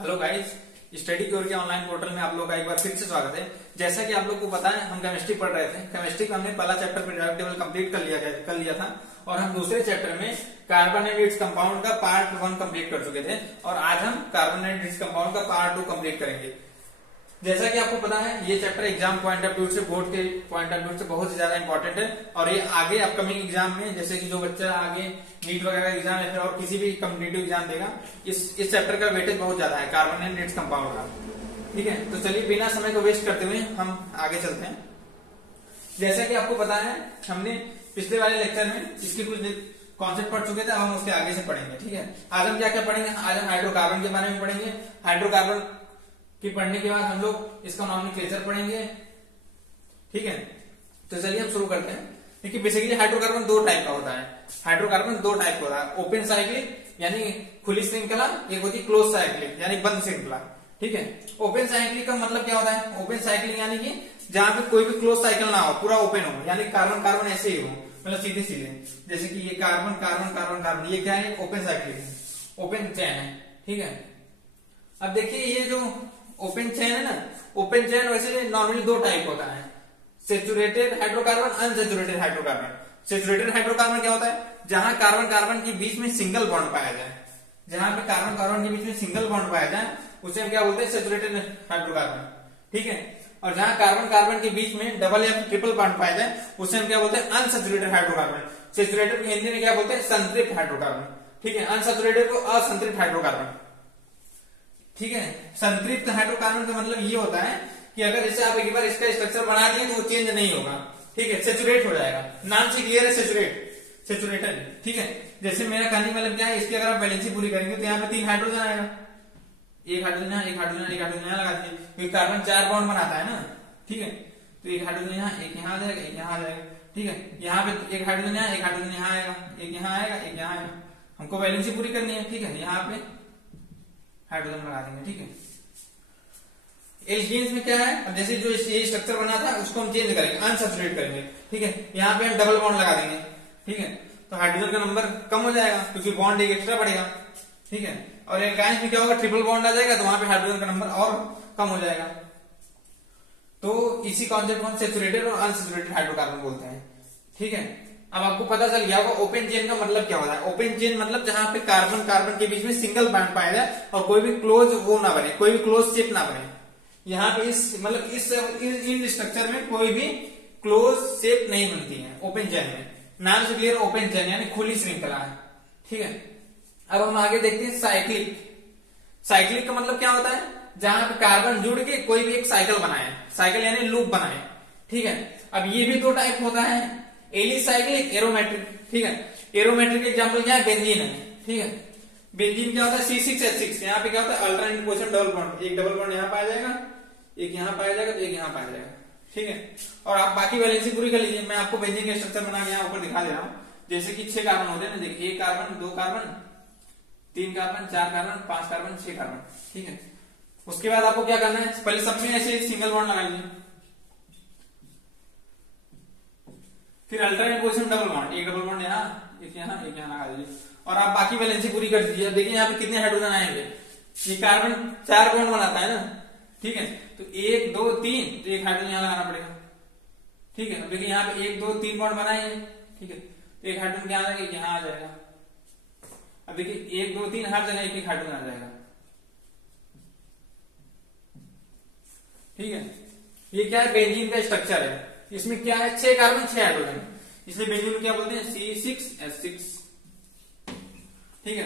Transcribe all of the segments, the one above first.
Hello guys, study cure के online portal में आप लोग का एक बार फिर से स्वागत है। जैसा कि आप लोग को पता है, हम केमिस्ट्री पढ़ रहे थे। केमिस्ट्री का हमने पहला चैप्टर पीरियोडिक टेबल कंप्लीट कर लिया था और हम दूसरे चैप्टर में कार्बन एंड इट्स कंपाउंड का पार्ट 1 कंप्लीट कर चुके थे और आज हम कार्बन एंड इट्स कंपाउंड का पार्ट 2 कंप्लीट करेंगे। जैसा कि आपको पता है, ये chapter exam point of view से, बोर्ड के पॉइंट ऑफ व्यू से बहुत ज्यादा इंपॉर्टेंट है और ये आगे अपकमिंग एग्जाम में, जैसे कि जो बच्चा आगे नीट वगैरह का एग्जाम या फिर और किसी भी कॉम्पिटिटिव एग्जाम देगा, इस चैप्टर का वेटेज बहुत ज्यादा है कार्बन एंड इट्स कंपाउंड का। ठीक है, तो चलिए बिना समय को वेस्ट करते हुए हम आगे चलते हैं। जैसा कि आपको पता है, हमने पिछले वाले लेक्चर में इसके कुछ कॉन्सेप्ट पढ़ चुके थे, अब हम उसके आगे से पढ़ेंगे। ठीक है, आज हम क्या क्या पढ़ेंगे? आज हम हाइड्रोकार्बन के बारे में पढ़ेंगे। हाइड्रोकार्बन की पढ़ने के बाद हम लोग इसका नॉमेनक्लेचर पढ़ेंगे। ठीक है, तो चलिए हम शुरू करते हैं। देखिए, बेसिकली हाइड्रोकार्बन दो टाइप का होता है। हाइड्रोकार्बन दो टाइप का होता है, ओपन साइक्लिक यानी खुली श्रृंखला, एक होती है क्लोज साइक्लिक यानी बंद श्रृंखला। ठीक है, ओपन साइक्लिक का मतलब क्या होता है? ओपन साइक्लिक यानी कि जहां पे कोई भी क्लोज साइकिल ना हो, पूरा ओपन हो, यानी कार्बन कार्बन ऐसे ही हो, मतलब सीधे सीधे। जैसे कि ये कार्बन कार्बन कार्बन कार्बन, ये क्या है? ओपन साइक्लिक है, ओपन चेन है। ठीक है, अब देखिए ये जो ओपन चेन है ना, ओपन चेन वैसे नॉर्मली दो टाइप होता है, saturated hydrocarbon, unsaturated hydrocarbon. Saturated hydrocarbon क्या होता है? जहां कार्बन कार्बन के बीच में सिंगल बॉन्ड पाया जाए, जहां पे कार्बन कार्बन के बीच में सिंगल बॉन्ड पाया जाए उसे हम क्या बोलते हैं? Saturated hydrocarbon. ठीक है, और जहां कार्बन कार्बन के बीच में डबल या ट्रिपल बॉन्ड पाया जाए उसे हम क्या बोलते हैं? Unsaturated hydrocarbon. सेचुरेटेड हिंदी में क्या बोलते हैं? संतृप्त हाइड्रोकार्बन। ठीक है, अनसेचुरेटेड को असंतृप्त हाइड्रोकार्बन। ठीक है, संतृप्त हाइड्रोकार्बन का मतलब ये होता है कि अगर जैसे आप एक बार इसका स्ट्रक्चर बना दिए तो वो चेंज नहीं होगा। ठीक है, सेचुरेट हो जाएगा, नाम से क्लियर है, सेचुरेटेड। ठीक है, जैसे मेरा कहने मतलब क्या है, इसकी अगर आप बैलेंसिंग पूरी करेंगे तो यहाँ पे 3 हाइड्रोजन आएगा, एक हाइड्रोजन यहाँ, एक हाइड्रोजन, एक हाइड्रोजन यहाँ लगा दीजिए, क्योंकि कार्बन 4 बॉन्ड बनाता है ना। ठीक है, तो एक हाइड्रोजन यहाँ, एक यहाँ आ जाएगा, एक यहाँ आ जाएगा। ठीक है, यहाँ पे एक हाइड्रोजन यहाँ, एक हाइड्रोजन यहाँ आएगा, एक यहाँ आएगा, एक यहाँ आएगा। हमको बैलेंसिंग पूरी करनी है। ठीक है, यहाँ पे हाइड्रोजन लगा देंगे। ठीक है, एल्कीन्स में क्या है? अब जैसे जो ये स्ट्रक्चर बना था उसको हम चेंज करेंगे, अनसैचुरेट करेंगे। ठीक है, यहाँ पे हम डबल बॉन्ड लगा देंगे। ठीक है, तो हाइड्रोजन का नंबर कम हो जाएगा क्योंकि बॉन्ड एक एक्स्ट्रा बढ़ेगा। ठीक है, और एल्काइंस में क्या होगा? ट्रिपल बॉन्ड आ जाएगा तो वहां पे हाइड्रोजन का नंबर और कम हो जाएगा। तो इसी कॉन्सेप्ट को हम सेचुरेटेड और अनसेचुरेटेड हाइड्रोकार्बन बोलते हैं। ठीक है, अब आपको पता चल गया होगा ओपन चेन का मतलब क्या होता है। ओपन चेन मतलब जहां पे कार्बन कार्बन के बीच में सिंगल बॉन्ड पाया जाए और कोई भी क्लोज वो ना बने, कोई भी क्लोज शेप ना बने। यहाँ पे इस मतलब इन स्ट्रक्चर में कोई भी क्लोज शेप नहीं बनती है ओपन चेन में। नाम से क्लियर, ओपन चेन यानी खुली श्रृंखला है। ठीक है, अब हम आगे देखते हैं साइक्लिक। साइक्लिक का मतलब क्या होता है? जहां पे कार्बन जुड़ के कोई भी एक साइकिल बनाए, साइकिल यानी लूप बनाए। ठीक है, अब ये भी दो टाइप होता है, एलिसाइक्लिक, एरोमेट्रिक। ठीक है, एरोमेट्रिक एग्जांपल क्या है? बेंजीन है। ठीक है, बेंजीन क्या होता है? C6H6। यहाँ पे क्या होता है? अल्टरनेट पोजीशन डबल बॉन्ड, एक डबल बॉन्ड यहाँ पाया जाएगा, एक यहाँ पाया जाएगा, तो एक यहाँ पाया जाएगा। ठीक है, और आप बाकी बैलेंसिंग पूरी कर लीजिए। मैं आपको बेंजीन का स्ट्रक्चर बना के यहाँ ऊपर दिखा दे रहा हूँ। जैसे कि 6 कार्बन होते हैं ना, देखिए 1 carbon, 2 carbon, 3 carbon, 4 carbon, 5 carbon, 6 carbon. ठीक है, उसके बाद आपको क्या करना है? पहले सब में ऐसे सिंगल बॉन्ड लगा लीजिए, फिर अल्टरनेट पोजीशन डबल बॉन्ड, एक डबल बॉन्ड यहाँ, एक यहाँ, एक यहाँ लगा दीजिए और आप बाकी बैलेंसिंग पूरी कर दीजिए। अब देखिए यहाँ पे कितने हाइड्रोजन आएंगे? ये कार्बन 4 बॉन्ड बनाता है ना। ठीक है, तो 1 2 3, तो एक हाइड्रोजन यहाँ लगाना पड़ेगा। ठीक है, अब देखिए यहाँ पे 1 2 3 बॉन्ड बनाए। ठीक है, तो एक हाइड्रोजन यहाँ आएगा, यहाँ आ जाएगा। अब देखिए 1 2 3 हर जगह एक हाइड्रोजन आ जाएगा। ठीक है, ये क्या है? बेंजीन का स्ट्रक्चर है। इसमें क्या है? 6 कार्बन 6 हाइड्रोजन, इसलिए बेंजीन को क्या बोलते हैं? C6H6। ठीक है,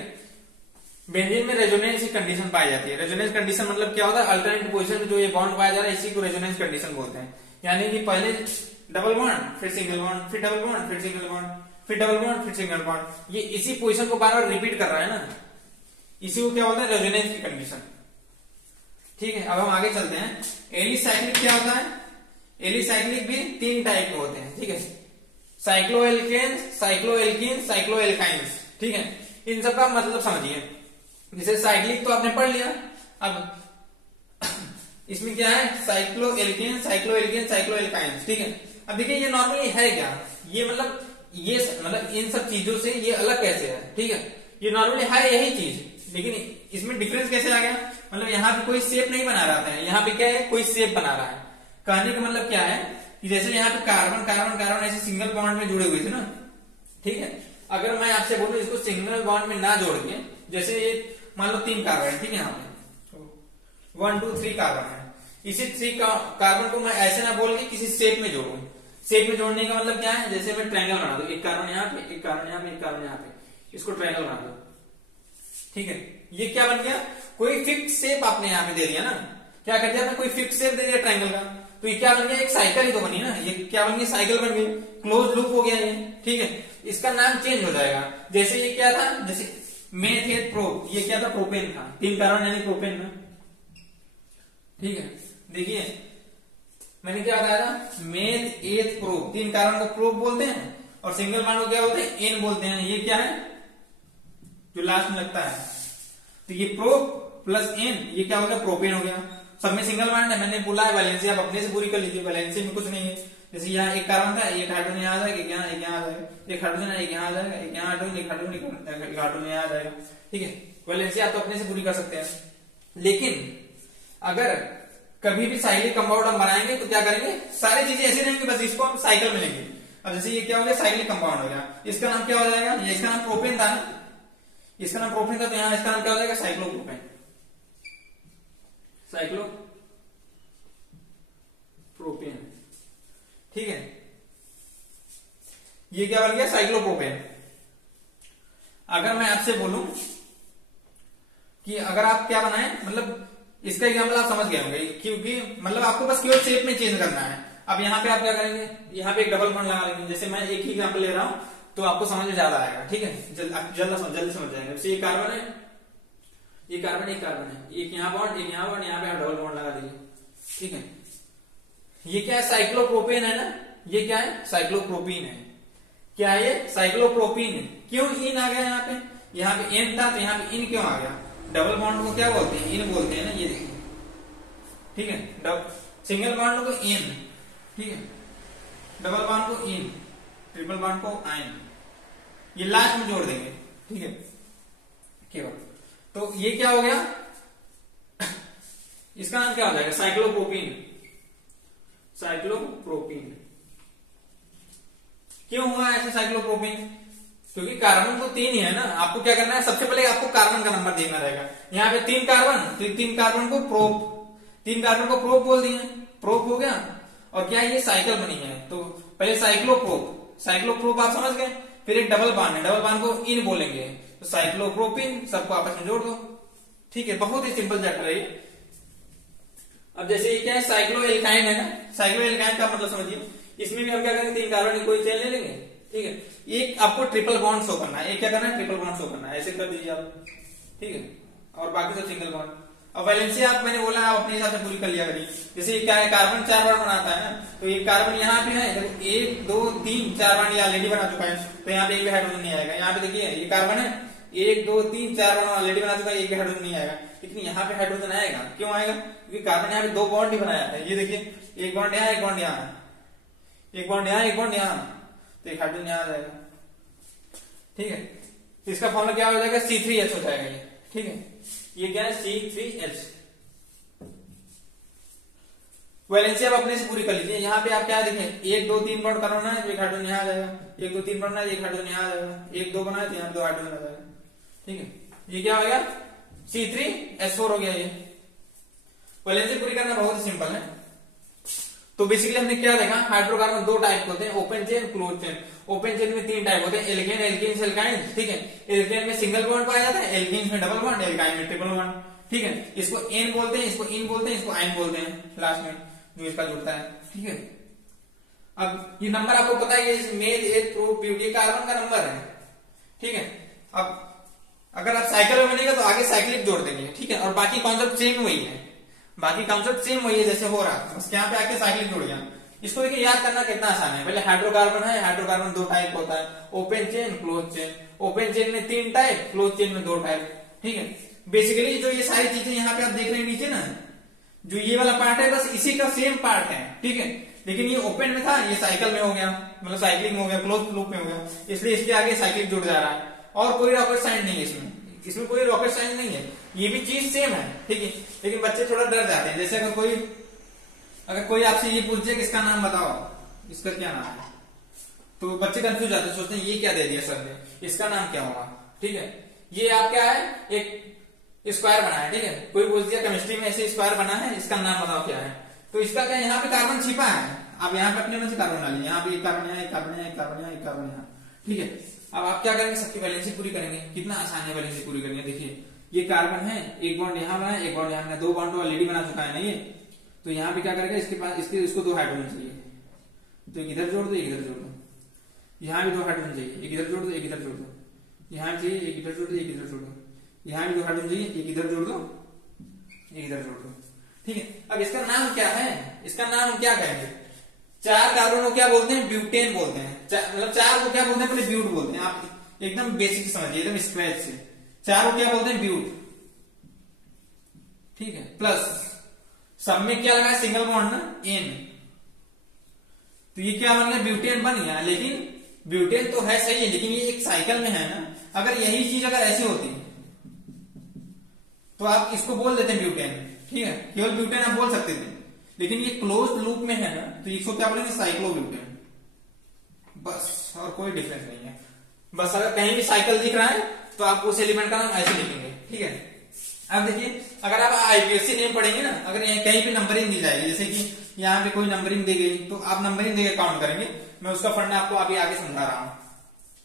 बेंजीन में रेजोनेंस की कंडीशन पाई जाती है। रेजोनेंस कंडीशन मतलब क्या होता है? अल्टरनेट पोजीशन में जो ये बॉन्ड पाया जा रहा है इसी को रेजोनेंस कंडीशन बोलते हैं। यानी कि पहले डबल बॉन्ड, फिर सिंगल बॉन्ड, फिर डबल बॉन्ड, फिर सिंगल बॉन्ड, फिर डबल बॉन्ड, फिर सिंगल बॉन्ड। ये इसी पोजीशन को बार बार रिपीट कर रहा है ना, इसी को क्या बोलते हैं? रेजोनेंस की कंडीशन। ठीक है, अब हम आगे चलते हैं। एलिसाइक्लिक क्या होता है? एलिसाइक्लिक भी 3 टाइप के होते हैं। ठीक है, साइक्लोएल्केन्स, साइक्लोएल्कीन्स, साइक्लोएल्काइंस। ठीक है, इन सब का मतलब समझिए। जैसे साइक्लिक तो आपने पढ़ लिया, अब इसमें क्या है? Cycloalkane, cycloalkane, cycloalkynes. ठीक है, अब देखिए ये नॉर्मली है क्या? ये मतलब इन सब चीजों से ये अलग कैसे है? ठीक है, ये नॉर्मली है यही चीज, लेकिन इसमें डिफरेंस कैसे आ गया? मतलब यहाँ पे कोई शेप नहीं बना रहा था, यहाँ पे क्या है कोई शेप बना रहा है। कहने का मतलब क्या है कि जैसे यहाँ पे कार्बन कार्बन कार्बन ऐसे सिंगल बॉन्ड में जुड़े हुए थे ना, ठीक है। अगर मैं आपसे बोलूं इसको सिंगल बॉन्ड में ना जोड़ के, जैसे ये मान लो 3 कार्बन है, ठीक है, यहाँ पे 1 2 3 कार्बन है, इसी 3 कार्बन को मैं ऐसे ना बोल के किसी शेप में जोड़ू। शेप में जोड़ने का मतलब क्या है, जैसे मैं ट्रायंगल बना दूं, एक कार्बन यहाँ पे, एक कार्बन यहाँ पे, एक कार्बन यहाँ पे, इसको ट्रायंगल बना दो, ठीक है। ये क्या बन गया, कोई फिक्स शेप आपने यहाँ पे दे दिया ना, क्या कर दिया आपने, कोई फिक्स शेप दे दिया ट्रायंगल का, तो ये क्या बन गया, एक साइकिल ही तो बनी ना, ये क्या बन गया, साइकिल बन गई, क्लोज लूप हो गया ये, ठीक है। इसका नाम चेंज हो जाएगा। जैसे ये क्या था, जैसे मेथ प्रोप, ये क्या था, प्रोपेन था, 3 कार्बन यानी प्रोपेन ना, ठीक है। देखिए मैंने क्या बताया था, मेथ एथ प्रोप, 3 कार्बन को प्रोप बोलते हैं और सिंगल बॉन्ड को क्या बोलते हैं, एन बोलते हैं। ये क्या है जो लास्ट में लगता है, तो ये प्रोप प्लस एन, ये क्या हो गया, प्रोपेन हो गया। सब में सिंगल बॉन्ड है, मैंने बोला है वैलेंसी आप अपने से पूरी कर लीजिए, वैलेंसी में कुछ नहीं है। जैसे यहाँ एक कार्बन था, एक हाइड्रोजन यहाँ आ जाएगा, एक यहाँ आ जाएगा, एक हाइड्रोजन एक यहाँ आ जाएगा, एक यहाँ हाइड्रोजन, एक हाइड्रोजन यहाँ आ जाएगा, ठीक है। वैलेंसी आप तो अपने से पूरी कर सकते हैं। लेकिन अगर कभी भी साइक्लिक कंपाउंड हम बनाएंगे तो क्या करेंगे, सारी चीजें ऐसी रहेंगी, बस इसको हम साइकिल में लेंगे। अब जैसे ये क्या हो गया, साइक्लिक कंपाउंड हो गया, इसका नाम क्या हो जाएगा, ये इसका नाम प्रोपेन था ना, इसका नाम प्रोपेन था, तो यहाँ इसका नाम क्या हो जाएगा, साइक्लोप्रोपेन, साइक्लोप्रोपेन, ठीक है। ये क्या बन गया, साइक्लोप्रोपेन। अगर मैं आपसे बोलूं कि अगर आप क्या बनाए, मतलब इसका एग्जाम्पल आप समझ गए होंगे, क्योंकि मतलब आपको बस केवल शेप में चेंज करना है। अब यहाँ पे आप क्या करेंगे, यहाँ पे एक डबल बॉन्ड लगा लेंगे। जैसे मैं एक ही एग्जाम्पल ले रहा हूं तो आपको समझ में ज्यादा आएगा, ठीक है, जल्दी समझ जाएंगे। जैसे ये कार्बन है, ये कार्बन एक कार्बन है, एक यहाँ बॉन्ड, एक यहाँ बॉन्ड, यहाँ पे आप डबल बॉन्ड लगा दीजिए, ठीक है। ये क्या है, साइक्लोप्रोपेन है ना, ये क्या है, साइक्लोप्रोपीन है। क्या है ये, साइक्लोप्रोपीन है। क्यों इन आ गया यहाँ पे एन था तो यहाँ पे इन क्यों आ गया, डबल बॉन्ड को क्या बोलते हैं, इन बोलते हैं ना, ये देखिए, ठीक है। सिंगल बॉन्ड को इन, ठीक है, डबल बॉन्ड को इन, ट्रिपल बॉन्ड को आइन, ये लास्ट में जोड़ देंगे, ठीक है, केवल। तो ये क्या हो गया, इसका नाम क्या हो जाएगा, साइक्लोप्रोपीन, साइक्लोप्रोपीन। क्यों हुआ ऐसे साइक्लोप्रोपीन, क्योंकि कार्बन तो 3 ही है ना। आपको क्या करना है, सबसे पहले आपको कार्बन का नंबर देखना रहेगा। यहाँ पे 3 कार्बन, तो 3 कार्बन को प्रोप, 3 कार्बन को प्रोप बोल दिए, प्रोप हो गया। और क्या ये साइकिल बनी है, तो पहले साइक्लोप्रोप, साइक्लोप्रोप आप समझ गए। फिर एक डबल बॉन्ड है, डबल बॉन्ड को इन बोलेंगे, तो साइक्लोप्रोपिन, सबको आपस में जोड़ दो, ठीक है। बहुत ही सिंपल चैप्टर है ये। अब जैसे ये क्या है, साइक्लो एल्काइन है ना, साइक्लो एल्काइन का मतलब समझिए, इसमें भी हम क्या करेंगे, 3 कार्बन की कोई चेन ले लेंगे, ठीक है। एक आपको ट्रिपल बॉन्ड शो करना है, एक क्या करना है, ट्रिपल बॉन्ड शो करना है, ऐसे कर दीजिए आप, ठीक है। और बाकी सब सिंगल बॉन्ड। अब वैलेंसी आप मैंने बोला आप अपने हिसाब से पूरी कर लिया करिए। जैसे क्या है, कार्बन 4 बार बनाता है ना, तो ये कार्बन यहाँ पे है, देखो 1 2 3 4 बार ये ऑलरेडी बना चुका है, तो यहाँ पे एक भी हाइड्रोजन नहीं आएगा। यहाँ पे देखिए ये कार्बन है, 1 2 3 4 बार ऑलरेडी बना चुका है, एक भी हाइड्रोजन नहीं आएगा। लेकिन यहाँ पे हाइड्रोजन आएगा, क्यों आएगा, क्योंकि कार्बन यहाँ पे 2 बॉन्ड ही बनाया है। ये देखिए, एक बॉन्ड यहाँ, एक बॉन्ड यहाँ, एक बॉन्ड यहाँ, एक बॉन्ड यहाँ, तो एक हाइड्रोजन यहाँ आ जाएगा, ठीक है। तो इसका फॉर्मूला क्या हो जाएगा, C3H हो जाएगा ये, ठीक है। ये क्या है, C3H। वैलेंसी आप अपने से पूरी कर लीजिए। यहाँ पे आप क्या देखें, 1 2 3 बॉन्ड करना है तो एक हाइड्रोजन यहाँ आ जाएगा, 1 2 3 बनना है एक हाइड्रोजन यहाँ आ जाएगा, 1 2 बनाए तो यहाँ 2 हाइड्रोजन आ जाएगा, ठीक है। ये क्या हो गया, C3H4 हो गया। ये वैलेंसी पूरी करना बहुत ही सिंपल है। तो बेसिकली हमने क्या देखा, हाइड्रोकार्बन 2 टाइप होते हैं, open chain, close chain. Open chain में 3 टाइप होते हैं, एल्केन, एल्कीन, एल्काइन, ठीक है। एल्केन में सिंगल बॉन्ड पाया जाता है, एल्कीन में डबल बॉन्ड, एल्काइन में ट्रिपल बॉन्ड, ठीक है। इसको एन बोलते हैं, इसको इन बोलते हैं, इसको आइन बोलते हैं लास्ट में जो इसका जुड़ता है, ठीक है। अब ये नंबर आपको पता है, ये meth eth prop but carbon का नंबर है, ठीक है। अब अगर आप साइकिल में बनेगा तो आगे साइक्लिक जोड़ देंगे, ठीक है। और बाकी कॉन्सेप्ट सेम वही है, बाकी कॉन्सेप्ट सेम वही है जैसे हो रहा है, बस यहाँ पे आके साइक्लिक जुड़ गया। इसको देखिए याद करना कितना आसान है। पहले हाइड्रोकार्बन है, हाइड्रोकार्बन 2 टाइप होता है, open chain, close chain. Open chain में 3 टाइप, क्लोज चेन में 2 टाइप, ठीक है। बेसिकली जो ये सारी चीजें यहाँ पे आप देख रहे हैं नीचे ना, जो ये वाला पार्ट है बस इसी का सेम पार्ट है, ठीक है। लेकिन ये ओपन में था, ये साइकिल में हो गया, मतलब साइक्लिंग में हो गया, क्लोज लूप में हो गया, इसलिए इसके आगे साइक्लिक जुड़ जा रहा है। और कोई रॉकेट साइंस नहीं है इसमें, इसमें कोई रॉकेट साइंस नहीं है, ये भी चीज सेम है, ठीक है। लेकिन बच्चे थोड़ा डर जाते हैं। जैसे अगर कोई आपसे ये पूछ जाए कि इसका नाम बताओ, इसका क्या नाम है, तो बच्चे कंफ्यूज जाते हैं, सोचते हैं ये क्या दे दिया सर ने, इसका नाम क्या होगा, ठीक है। ये आप क्या है, एक स्क्वायर बना है, ठीक है। कोई पूछ दिया केमिस्ट्री में ऐसे स्क्वायर बना है, इसका नाम बताओ क्या है, तो इसका क्या, यहाँ पे कार्बन छिपा है, आप यहाँ पे अपने मन से कार्बन डालिए, यहाँ पे एक कार्बन यहाँ, एक कार्बन यहाँ, एक कार्बन यहाँ, एक कार्बन यहाँ, ठीक है। अब आप क्या करेंगे, सबकी वैलेंसी पूरी करेंगे। कितना आसान है वैलेंसी पूरी करनी है। देखिए ये कार्बन है, एक बॉन्ड यहाँ बना है, एक बॉन्ड यहाँ बना, दो बॉन्ड तो ऑलरेडी बना चुका है ना ये, तो यहाँ पे क्या करेगा, इसके पास इसको दो हाइड्रोजन चाहिए, तो एक इधर जोड़ दो, एक इधर जोड़ दो, यहाँ भी दो हाइड्रोजन चाहिए, एक इधर जोड़ दो, एक इधर जोड़ दो, यहाँ चाहिए एक इधर जोड़ दो, एक इधर जोड़ दो, यहाँ भी दो हाइड्रोजन चाहिए, एक इधर जोड़ दो, एक इधर जोड़ दो, ठीक है। अब इसका नाम क्या है, इसका नाम हम क्या कहेंगे, चार कार्बन को क्या बोलते हैं, ब्यूटेन बोलते हैं। मतलब चार को क्या बोलते हैं, पहले ब्यूट बोलते हैं। आप एकदम बेसिक समझिए, एकदम स्क्रैच से, चार को क्या बोलते हैं, ब्यूट, ठीक है। प्लस सब में क्या लगा, सिंगल बॉन्ड ना, एन, तो ये क्या बन गया, ब्यूटेन बन गया। लेकिन ब्यूटेन तो है सही है, लेकिन ये एक साइकिल में है ना, अगर यही चीज अगर ऐसी होती तो आप इसको बोल देते हैं ब्यूटेन, ठीक है, केवल ब्यूटेन आप बोल सकते थे। लेकिन ये क्लोज लूप में है ना, तो इसको क्या बोलेंगे, साइक्लोब्यूटेन, बस, और कोई डिफरेंस नहीं है। बस अगर कहीं भी साइकिल दिख रहा है तो आप उस एलिमेंट का नाम ऐसे लिखेंगे, ठीक है। अब देखिए, अगर आप आईपीएससी नेम पढ़ेंगे ना, अगर कहीं पे नंबरिंग दी जाएगी, जैसे कि यहाँ पे कोई नंबरिंग दी गई, तो आप नंबरिंग देकर काउंट करेंगे। मैं उसका फंडा आपको अभी आगे समझा रहा हूँ,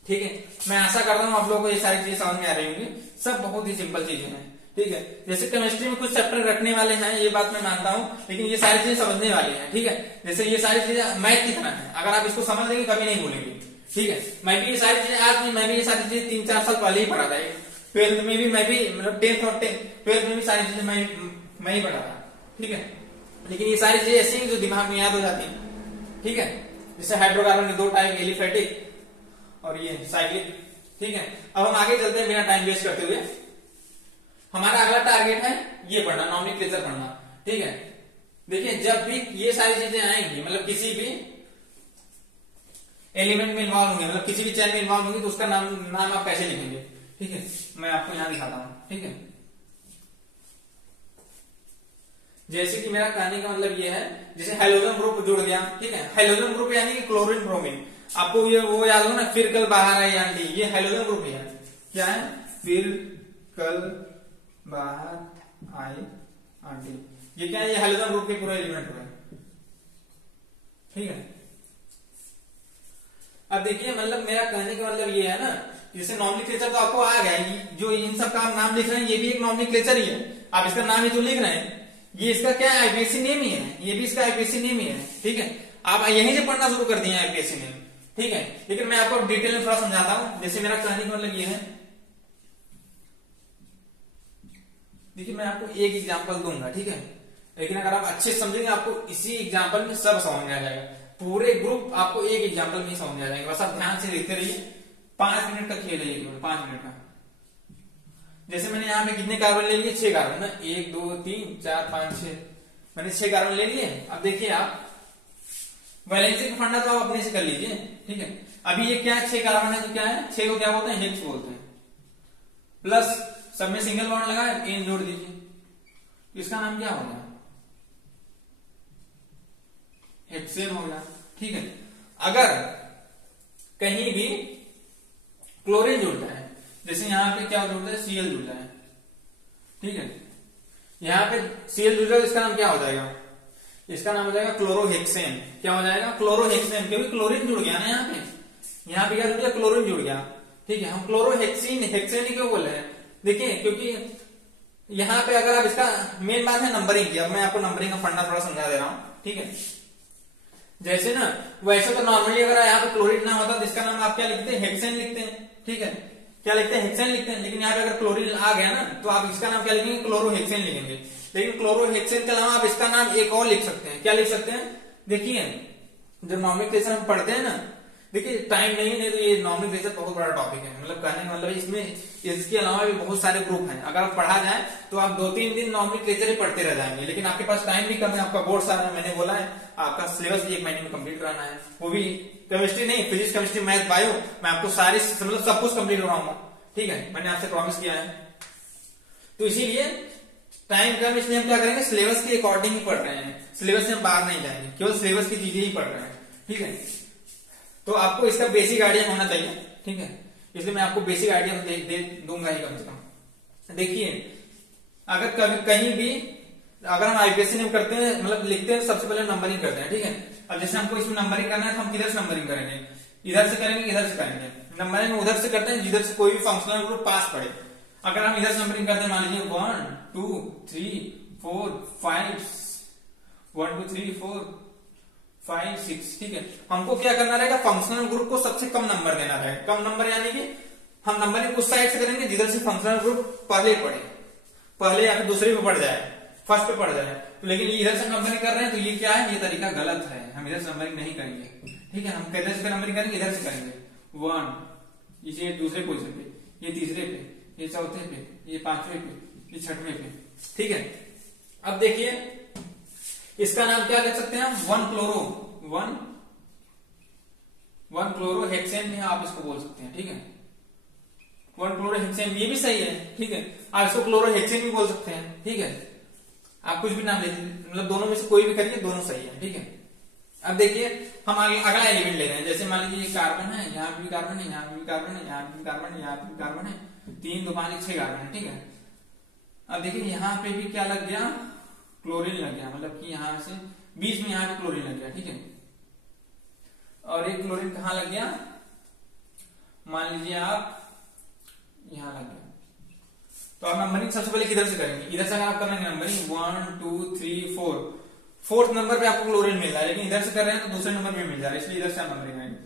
ठीक है। मैं आशा करता हूँ आप लोगों को ये सारी चीजें समझ में आ रही होंगी। सब बहुत ही सिंपल चीजें हैं, ठीक है। जैसे केमिस्ट्री में कुछ चैप्टर रखने वाले हैं, ये बात मैं मानता हूँ, लेकिन ये सारी चीजें समझने वाली हैं, ठीक है। जैसे ये सारी चीजें मैथ की तरह है, अगर आप इसको समझ लेंगे कभी नहीं भूलेंगे, ठीक है। मैं भी ये सारी चीजें आज नहीं, मैं भी ये सारी चीजें 3-4 साल पहले ही पढ़ा था। 12th में भी मैं भी, मतलब 10th और 12th में भी सारी चीजें मैं ही पढ़ा था, ठीक है। लेकिन ये सारी चीजें ऐसी हैं जो दिमाग में याद हो जाती हैं, ठीक है। जैसे हाइड्रोकार्बन के दो टाइप, एलिफेटिक और ये साइक्लिक, ठीक है। अब हम आगे चलते हैं बिना टाइम वेस्ट करते हुए। हमारा अगला टारगेट है ये पढ़ना, नॉमेनक्लेचर पढ़ना, ठीक है। देखिए जब भी ये सारी चीजें आएंगी, मतलब किसी भी एलिमेंट में इन्वॉल्व होंगे, मतलब किसी भी चैन में इन्वॉल्व होंगे, तो उसका नाम आप कैसे लिखेंगे, ठीक है। मैं आपको यहां दिखाता हूं, ठीक है। जैसे कि मेरा कहने का मतलब ये है, जैसे हाइड्रोजन ग्रुप जुड़ गया, ठीक है। हाइड्रोजन ग्रुप यानी कि क्लोरीन ब्रोमीन, आपको ये वो याद हो ना, फिर कल बाहर आई आंटी, ये हाइड्रोजन ग्रुप है, क्या है, फिर कल बाहर आई आंटी, ये क्या है, ये हाइड्रोजन ग्रुप के पूरा एलिमेंट हुए, ठीक है। अब देखिए, मतलब मेरा कहने का मतलब ये है ना, जैसे नॉमेनक्लेचर तो आपको आ गया, जो इन सब का आप नाम लिख रहे हैं, ये भी एक नॉमेनक्लेचर ही है, आप इसका नाम ही तो लिख रहे हैं, ये इसका क्या है, आईपीएससी नेम ही है, ये भी इसका आईपीएससी नेम ही है, ठीक है। आप यहीं से पढ़ना शुरू कर दिए आईपीएससी नेम, ठीक है। लेकिन मैं आपको डिटेल में थोड़ा समझाता हूं। जैसे मेरा कहने का मतलब ये है, देखिए मैं आपको एक एग्जांपल दूंगा, ठीक है। लेकिन अगर आप अच्छे समझेंगे, आपको इसी एग्जांपल में सब समझ में आ जाएगा, पूरे ग्रुप आपको एक एग्जांपल में समझ में आ जाएंगे। बस आप ध्यान से देखते रहिए, 5 मिनट का खेल है ये, 5 मिनट का। जैसे मैंने यहाँ पे कितने कार्बन ले लिए, 6 कार्बन ना, 1 2 3 4 5 6, मैंने 6 कार्बन ले लिए। अब देखिए आप वैलेंसी का फंडा तो आप अपने से कर लीजिए, ठीक है। अभी ये क्या है, 6 कार्बन है, तो क्या है, 6 को क्या बोलते हैं, हेक्स बोलते हैं। प्लस सब में सिंगल बॉन्ड लगा है, एन जोड़ दीजिए, इसका नाम क्या होगा, हेक्सेन हो गया, ठीक है। अगर कहीं भी क्लोरीन जुड़ता है, जैसे यहाँ पे क्या जुड़ता है, Cl जुड़ता है, ठीक है। यहाँ पे Cl जुड़ रहा है, इसका नाम क्या हो जाएगा, इसका नाम हो जाएगा क्लोरोहेक्सेन। क्या हो जाएगा, क्लोरोहेक्सेन, क्योंकि क्लोरीन जुड़ गया ना यहाँ पे क्या जुड़ गया, क्लोरीन जुड़ गया, ठीक है। हम क्लोरोहेक्सीन हेक्सेन ही क्यों बोल रहे हैं, देखिए क्योंकि यहाँ पे अगर आप इसका मेन बात है नंबरिंग की। अब मैं आपको नंबरिंग का फंडा थोड़ा समझा दे रहा हूँ, ठीक है। जैसे ना, वैसे तो नॉर्मली अगर यहाँ पे क्लोरीन ना होता तो इसका नाम आप क्या लिखते हैं, हेक्सेन लिखते हैं, ठीक है। क्या लिखते हैं, हेक्सेन लिखते हैं। लेकिन यहाँ पे अगर क्लोरीन आ गया ना, तो आप इसका नाम क्या लिखेंगे, क्लोरोहेक्सेन लिखेंगे। लेकिन क्लोरोहेक्सेन के अलावा आप इसका नाम एक और लिख सकते हैं, क्या लिख सकते हैं, देखिए जब नॉमेनक्लेचर हम पढ़ते हैं ना, देखिए टाइम नहीं तो ये नॉमेनक्लेचर बहुत बड़ा टॉपिक है, मतलब कहने का मतलब इसमें इसके अलावा भी बहुत सारे ग्रुप हैं। अगर आप पढ़ा जाए तो आप 2-3 दिन नॉमेनक्लेचर ही पढ़ते रह जाएंगे, लेकिन आपके पास टाइम भी कम है, आपका बोर्ड सारा, मैंने बोला है आपका सिलेबस 1 महीने में कंप्लीट कराना है, वो भी केमिस्ट्री नहीं, फिजिक्स केमिस्ट्री मैथ बायो, मैं आपको सारी मतलब सब कुछ कंप्लीट कराऊंगा, ठीक है। मैंने आपसे प्रॉमिस किया है, तो इसीलिए टाइम कम, इसलिए हम क्या करेंगे, सिलेबस के अकॉर्डिंग ही पढ़ रहे हैं, सिलेबस से हम बाहर नहीं जाएंगे, केवल सिलेबस की चीजें ही पढ़ रहे हैं। ठीक है, तो आपको इसका बेसिक आइडिया होना चाहिए। ठीक है, इसलिए मैं आपको बेसिक आइडिया दे दूंगा ही कम से कम। देखिए, अगर कभी कहीं भी अगर हम आईपीएससी में करते हैं, मतलब लिखते हैं, सबसे पहले नंबरिंग करते हैं। ठीक है, अब जैसे हमको इसमें नंबरिंग करना है तो हम किधर से नंबरिंग करेंगे, इधर से करेंगे, इधर से करेंगे। नंबरिंग उधर से करते हैं जिधर से कोई भी फंक्शनल ग्रुप पास पड़े। अगर हम इधर से नंबरिंग करते हैं, मान लीजिए 1 2 3 4 5 1 2 3 4 5 6। ठीक है, हमको क्या करना रहेगा, फंक्शनल ग्रुप को सबसे कम नंबर देना रहेगा। कम नंबर यानी कि हम नंबरिंग उस साइड से करेंगे जिधर से फंक्शनल ग्रुप पहले पड़े, पहले या फिर दूसरे पे पड़ जाए, फर्स्ट पे पड़ जाए। लेकिन इधर से नंबरिंग कर रहे हैं तो ये क्या है, ये तरीका गलत है, हम इधर से नंबरिंग नहीं करेंगे। ठीक है, हम किधर से नंबरिंग करेंगे, इधर से करेंगे। 1 ये दूसरे पोजीशन पे, ये तीसरे पे, ये चौथे पे, ये पांचवें पे, ये छठवें पे। ठीक है, अब देखिए इसका नाम क्या लिख सकते हैं हम, 1 क्लोरो हेक्सेन में आप इसको बोल सकते हैं। ठीक है, 1 क्लोरो हेक्सेन, ये भी सही है। ठीक है, आप इसको क्लोरो हेक्सेन भी बोल सकते हैं। ठीक है, आप कुछ भी नाम ले लीजिए, मतलब दोनों में से कोई भी करिए, दोनों सही है। ठीक है, अब देखिए हम आगे अगला एलिमेंट ले रहे हैं। जैसे मान लीजिए कार्बन है, यहाँ पे भी कार्बन है, यहाँ पे भी कार्बन है, यहाँ पे भी कार्बन है, यहाँ पे भी कार्बन है, 3 2 5 6 कार्बन है। ठीक है, अब देखिए यहाँ पे भी क्या लग गया, क्लोरीन लग गया, मतलब कि यहाँ से बीच में यहाँ पे क्लोरीन लग गया। ठीक है, और एक क्लोरीन कहाँ लग गया, मान लीजिए आप यहाँ लग गया। तो आप नंबरिंग सबसे पहले किधर से करेंगे, इधर से आप करेंगे नंबरिंग 1 2 3 4, फोर्थ नंबर पे आपको क्लोरीन मिल रहा है, लेकिन इधर से कर रहे हैं तो दूसरे नंबर पे मिल जा रहा है, इसलिए इधर से आप नंबरिंग करेंगे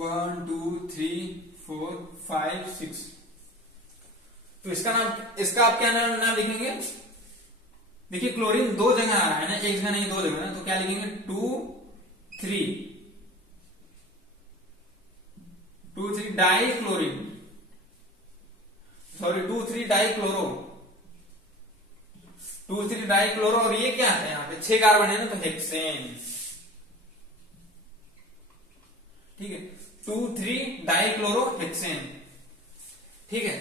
1 2 3 4 5 6। तो इसका आप क्या नाम लिखेंगे, देखिए क्लोरीन 2 जगह आ रहा है ना, एक जगह नहीं 2 जगह ना, तो क्या लिखेंगे 2 3 dichlorine, sorry 2 3 dichloro, 2 3 dichloro. और ये क्या है, यहाँ पे 6 कार्बन है ना, तो हेक्सेन। ठीक है, 2 3 डाई क्लोरो हेक्सेन। ठीक है,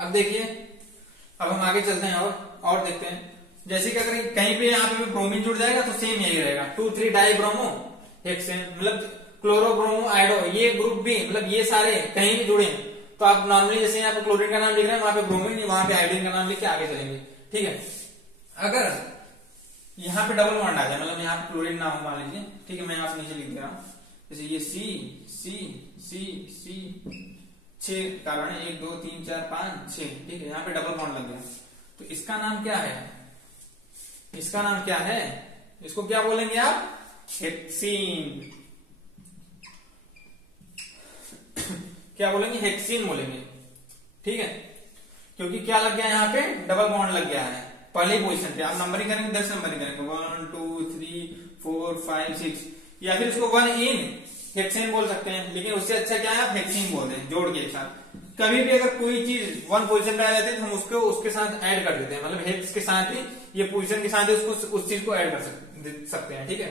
अब देखिए, अब हम आगे चलते हैं और देखते हैं। जैसे कि अगर कहीं पे यहाँ पे भी ब्रोमीन जुड़ जाएगा तो सेम यही रहेगा, 2 3 डाई ब्रोमो हेक्सेन, मतलब क्लोरो ब्रोमो आइडो, ये ग्रुप भी, मतलब ये सारे कहीं भी जुड़े तो आप नॉर्मली जैसे यहाँ पे क्लोरीन का नाम लिख रहे हैं, वहां पे ब्रोमीन, वहां पे आयोडीन का नाम लिख के आगे चलेंगे। ठीक है, अगर यहाँ पे डबल बॉन्ड आ जाए, मतलब यहाँ पे क्लोरीन ना हो मान लीजिए, ठीक है, मैं यहाँ पे नीचे लिख दे रहा हूँ, जैसे ये C 6 कार्बन है, 1 2 3 4 5 6। ठीक है, यहाँ पे डबल बॉन्ड लग गया, तो इसका नाम क्या है, इसका नाम क्या है, इसको क्या बोलेंगे आप, हेक्सीन। क्या बोलेंगे, हेक्सीन बोलेंगे। ठीक है, क्योंकि क्या लग गया, यहाँ पे डबल बॉन्ड लग गया है पहले पोजीशन पे। आप नंबरिंग करेंगे, 10 नंबरिंग करेंगे 1 2 3 4 5 6, या फिर उसको 1 इन हेक्सेन बोल सकते हैं, लेकिन उससे अच्छा क्या है, आप हेक्सीन बोल दें जोड़ के एक साथ। कभी भी अगर कोई चीज 1 पोजीशन पे आ जाती है तो हम उसको उसके साथ ऐड कर देते हैं, मतलब हेक्स के साथ ही, ये पोजीशन के साथ ही उसको उस चीज को ऐड कर सकते हैं। ठीक है,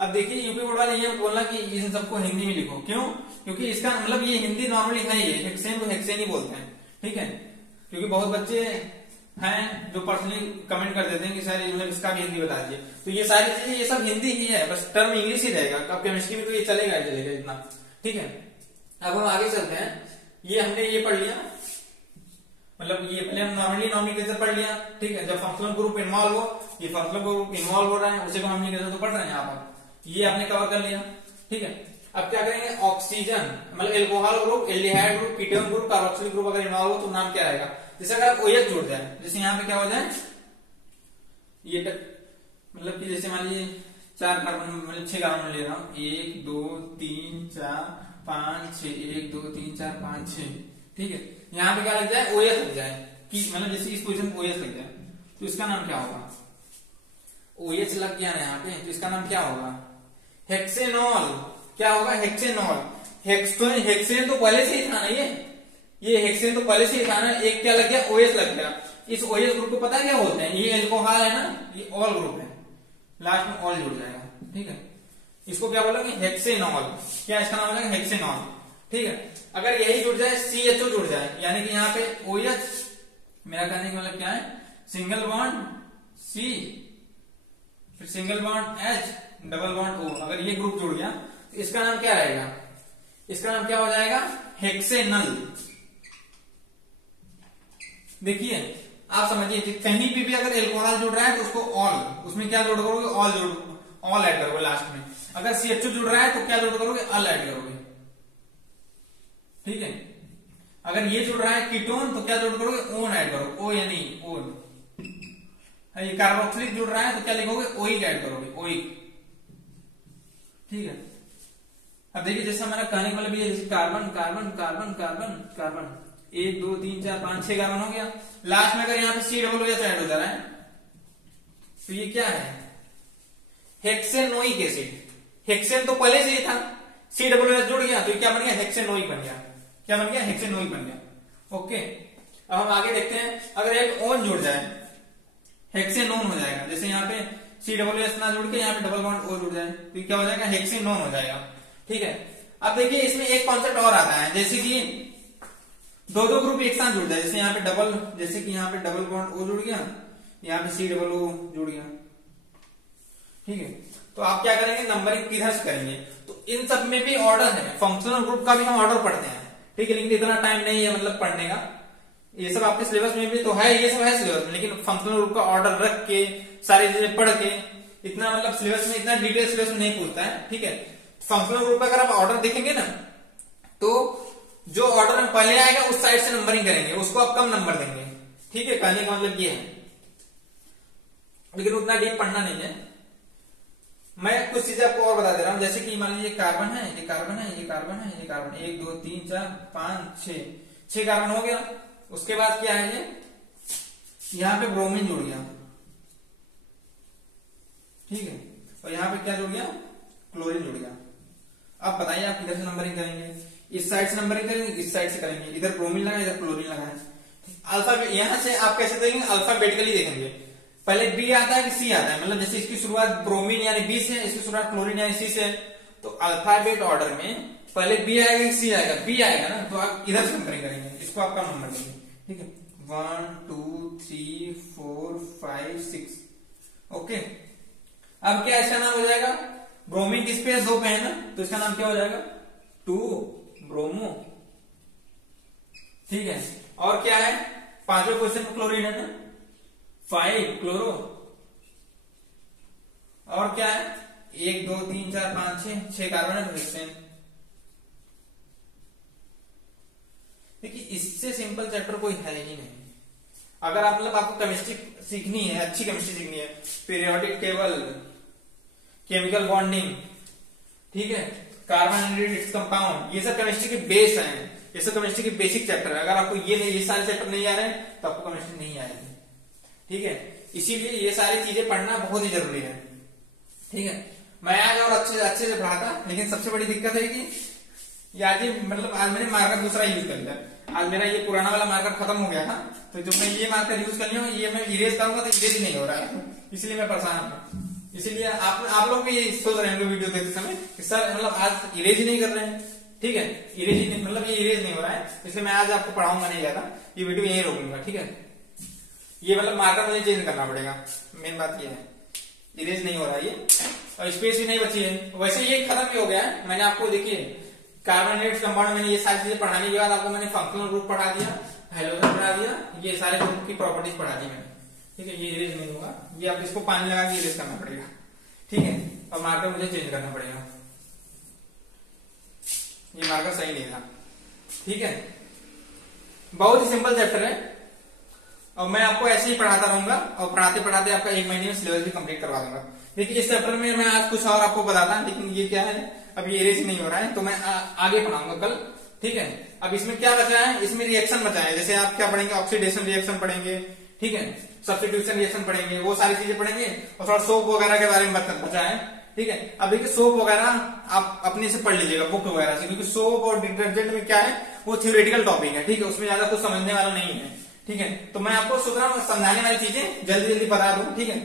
अब देखिए यूपी बोर्ड वाले ये बोलना कि इन सबको हिंदी में लिखो, क्यों, क्योंकि इसका मतलब ये हिंदी नॉर्मली है, ये हेक्सेन को हेक्सेन ही बोलते हैं। ठीक है, क्योंकि बहुत बच्चे हैं जो पर्सनली कमेंट कर देते हैं कि सर मतलब इसका भी हिंदी बता दीजिए, तो ये सारी चीजें ये सब हिंदी ही है, बस टर्म इंग्लिश ही रहेगा। अब केमिस्ट्री में तो ये चलेगा इतना। ठीक है, अब हम आगे चलते हैं। ये हमने ये पढ़ लिया, मतलब ये पहले हम नॉर्मली नॉमिनोमेक्लेचर पढ़ लिया। ठीक है, जब फंक्शनल ग्रुप इन्वॉल्व हो, ये फंक्शनल ग्रुप इन्वॉल्व हो रहा है, उसे को नॉमिनोमेक्लेचर तो पढ़ रहे हैं आप, ये आपने कवर कर लिया। ठीक है, अब क्या करेंगे, ऑक्सीजन मतलब alcohol group, aldehyde group, ketone group, carboxylic group अगर इन्वॉल्व हो तो नाम क्या रहेगा। जैसे अगर OH जुड़ जाए, जैसे यहाँ पे क्या हो जाए, ये मतलब कि जैसे मान लीजिए 4 कार्बन, मतलब 6 कार्बन ले रहा हूँ, 1 2 3 4 5 6, 1 2 3 4 5 6। ठीक है, यहाँ पे क्या लग जाए, OH लग जाए, कि मतलब जैसे इस पोजीशन पे OH लग जाए, तो इसका नाम क्या होगा, OH लग गया ना यहाँ पे, तो इसका नाम क्या होगा, हेक्सेनॉल। क्या होगा, हेक्सेनॉल। हेक्सेन तो पहले से ही था ना, ये हेक्सेन तो पहले से ही था ना, एक क्या लग गया, OH लग गया। इस OH ग्रुप को पता है क्या बोलते हैं, ये एल्कोहल है ना, ये ऑल ग्रुप है, लास्ट में ऑल जुड़ जाएगा। ठीक है, इसको क्या बोलेंगे, हेक्सेनॉल। क्या इसका नाम है, हेक्सेनॉल। ठीक है, अगर यही जुड़ जाए, CHO जुड़ जाए, यानी कि यहाँ पे OH मेरा कहने का मतलब क्या है, सिंगल बॉन्ड C फिर single bond H double bond O, अगर ये ग्रुप जुड़ गया तो इसका नाम क्या रहेगा, इसका नाम क्या हो जाएगा, हेक्सेनल। देखिए आप समझिए कहीं भी अगर एल्कोहल जुड़ रहा है तो उसको ऑल, उसमें क्या जोड़ करोगे, ऑल ऐड करोगे लास्ट में। अगर CHO जुड़ रहा है तो क्या जोड़ करोगे, अल ऐड करोगे, ठीक है। अगर ये जुड़ रहा है कीटोन तो क्या जोड़ करोगे, ओन ऐड करोगे, ओ यानी ओन। ये कार्बोक्सिलिक जुड़ रहा है तो क्या लिखोगे, ओइक ऐड करोगे, ओइक, ठीक है। अब देखिए जैसा हमारा कहने का मतलब ये, carbon carbon carbon carbon carbon 1 2 3 4 5 6 carbon हो गया। लास्ट में अगर यहाँ पे COOH ऐड हो जा रहा है तो ये क्या है, हेक्सेनोइक एसिड। हेक्सेन तो पहले से ही था, COOH जुड़ गया तो ये क्या बन गया, हेक्सेनोइक बन गया। क्या बन गया, हेक्सेनोइक बन गया। ओके, अब हम आगे देखते हैं, अगर एक ओन जुड़ जाए हेक्सेनोन हो जाएगा। जैसे यहाँ पे COOH ना जुड़ के यहाँ पे डबल बॉन्ड O जुड़ जाए तो क्या हो जाएगा, हेक्सेनोन हो जाएगा, ठीक है। अब देखिए इसमें एक कॉन्सेप्ट और आता है, जैसे कि दो ग्रुप एक साथ जुड़ जाए, जैसे यहाँ पे डबल, जैसे कि यहाँ पे डबल बॉन्ड O जुड़ गया, यहाँ पे COO जुड़ गया, ठीक है। तो आप क्या करेंगे, नंबरिंग किधर से करेंगे, तो इन सब में भी ऑर्डर है, फंक्शनल ग्रुप का भी हम ऑर्डर पढ़ते हैं, ठीक है। लेकिन इतना टाइम नहीं है मतलब पढ़ने का, ये सब आपके सिलेबस में भी तो है, ये सब है सिलेबस में, लेकिन फंक्शनल ग्रुप का ऑर्डर रख के सारी चीजें पढ़ के इतना मतलब सिलेबस में इतना डिटेल सिलेबस में नहीं पूछता है, ठीक है। फंक्शनल ग्रुप का अगर आप ऑर्डर देखेंगे ना तो जो ऑर्डर में पहले आएगा उस साइड से नंबरिंग करेंगे, उसको आप कम नंबर देंगे, ठीक है। कहने का मतलब ये है, लेकिन उतना डीप पढ़ना नहीं है। मैं कुछ चीजें आपको और बता दे रहा हूं, जैसे कि मान लीजिए कार्बन है, ये कार्बन है, ये कार्बन है, ये कार्बन, 1 2 3 4 5 6 कार्बन हो गया। उसके बाद क्या है, ये यहाँ पे ब्रोमीन जुड़ गया, ठीक है, और यहाँ पे क्या जुड़ गया, क्लोरीन जुड़ गया। अब बताइए आप किधर से नंबरिंग करेंगे, इस साइड से नंबरिंग करेंगे, इस साइड से करेंगे, इधर ब्रोमीन लगा इधर क्लोरीन लगा है। अल्फा यहाँ से आप कैसे देखेंगे, अल्फाबेटिकली देखेंगे, पहले बी आता है कि सी आता है, मतलब जैसे इसकी शुरुआत ब्रोमीन यानी बी से, इसकी शुरुआत क्लोरीन यानी सी से, तो अल्फाबेट ऑर्डर में पहले बी आएगा कि सी आएगा, बी आएगा ना, तो आप इधर से नंबरिंग करेंगे, इसको आपका नंबर देंगे, ठीक है। 1 2 3 4 5 6, ओके। अब क्या इसका नाम हो जाएगा, ब्रोमीन किस पे है, 2 पे है ना, तो इसका नाम क्या हो जाएगा, 2 ब्रोमो, ठीक है। और क्या है, 5वें क्वेश्चन में क्लोरीन है ना, 5 क्लोरो, और क्या है, 1 2 3 4 5 6 कार्बन है, हेक्सेन। देखिए इससे सिंपल चैप्टर कोई है ही नहीं। अगर आप मतलब आपको केमिस्ट्री सीखनी है, अच्छी केमिस्ट्री सीखनी है, पीरियोडिक टेबल, केमिकल बॉन्डिंग, ठीक है, कार्बन एंड इट्स कंपाउंड, ये सब केमिस्ट्री के बेस हैं, ये सब केमिस्ट्री के बेसिक चैप्टर है। अगर आपको ये सारे चैप्टर नहीं आ रहे हैं तो आपको केमिस्ट्री नहीं आएगी, ठीक है। इसीलिए ये सारी चीजें पढ़ना बहुत ही जरूरी है, ठीक है। मैं आज और अच्छे से पढ़ाता, लेकिन सबसे बड़ी दिक्कत है कि आज मतलब आज मैंने मार्कर दूसरा यूज कर लिया, आज मेरा ये पुराना वाला मार्कर खत्म हो गया था, तो जब मैं ये मार्कर यूज कर लिया हूँ, ये मैं इरेज करूंगा तो इरेज नहीं हो रहा है, इसलिए मैं परेशान हूँ। इसीलिए आप लोग भी सोच रहे होंगे वीडियो देखते समय कि सर मतलब आज इरेज ही नहीं कर रहे हैं, ठीक है, इरेज ही मतलब ये इरेज नहीं हो रहा है, इसलिए मैं आज आपको पढ़ाऊंगा नहीं ज्यादा, ये वीडियो यहीं रोकूंगा, ठीक है। ये मतलब मार्कर मुझे चेंज करना पड़ेगा, मेन बात ये है, इरेज नहीं हो रहा है ये, और स्पेस भी नहीं बची है। वैसे ये खत्म भी हो गया है, मैंने आपको देखिए कार्बोनेट कंपाउंड में ये सारी चीजें पढ़ाने के बाद आपको मैंने फंक्शनल ग्रुप पढ़ा दिया, हेलोजन पढ़ा दिया, ये सारे ग्रुप की प्रॉपर्टीज पढ़ा दी मैंने, ठीक है। ये इरेज नहीं होगा, ये आप इसको पानी लगा के इरेज करना पड़ेगा, ठीक है, और मार्कर मुझे चेंज करना पड़ेगा, ये मार्कर सही नहीं था, ठीक है। बहुत ही सिंपल चैप्टर है और मैं आपको ऐसे ही पढ़ाता रहूंगा, और पढ़ाते पढ़ाते आपका 1 महीने में सिलेबस भी कंप्लीट करवा दूंगा। देखिए इस चैप्टर में मैं आज कुछ और आपको बताता, लेकिन ये क्या है, अब ये इरेज नहीं हो रहा है, तो मैं आगे पढ़ाऊंगा कल, ठीक है। अब इसमें क्या बचा है, इसमें रिएक्शन बचा है, जैसे आप क्या पढ़ेंगे, ऑक्सीडेशन रिएक्शन पढ़ेंगे, ठीक है, सब्स्टिट्यूशन रिएक्शन पढ़ेंगे, वो सारी चीजें पढ़ेंगे, और थोड़ा सोप वगैरह के बारे में बचा है, ठीक है। अब देखिए सोप वगैरह आप अपने से पढ़ लीजिएगा बुक वगैरह से, क्योंकि सोप और डिटर्जेंट में क्या है, वो थ्योरेटिकल टॉपिक है, ठीक है, उसमें ज्यादा कुछ समझने वाला नहीं है, ठीक है। तो मैं आपको सोच रहा हूँ समझाने वाली चीजें जल्दी जल्दी बता दूं, ठीक है,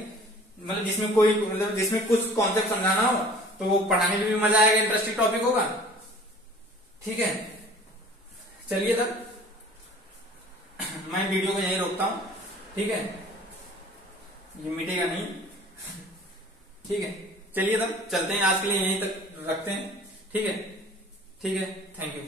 मतलब जिसमें कुछ कॉन्सेप्ट समझाना हो तो वो पढ़ाने में भी मजा आएगा, इंटरेस्टिंग टॉपिक होगा, ठीक है। चलिए तब मैं वीडियो को यहीं रोकता हूं, ठीक है, ये मिटेगा नहीं। ठीक है, चलिए तब चलते हैं, आज के लिए यहीं तक रखते हैं। ठीक है, ठीक है, थैंक यू।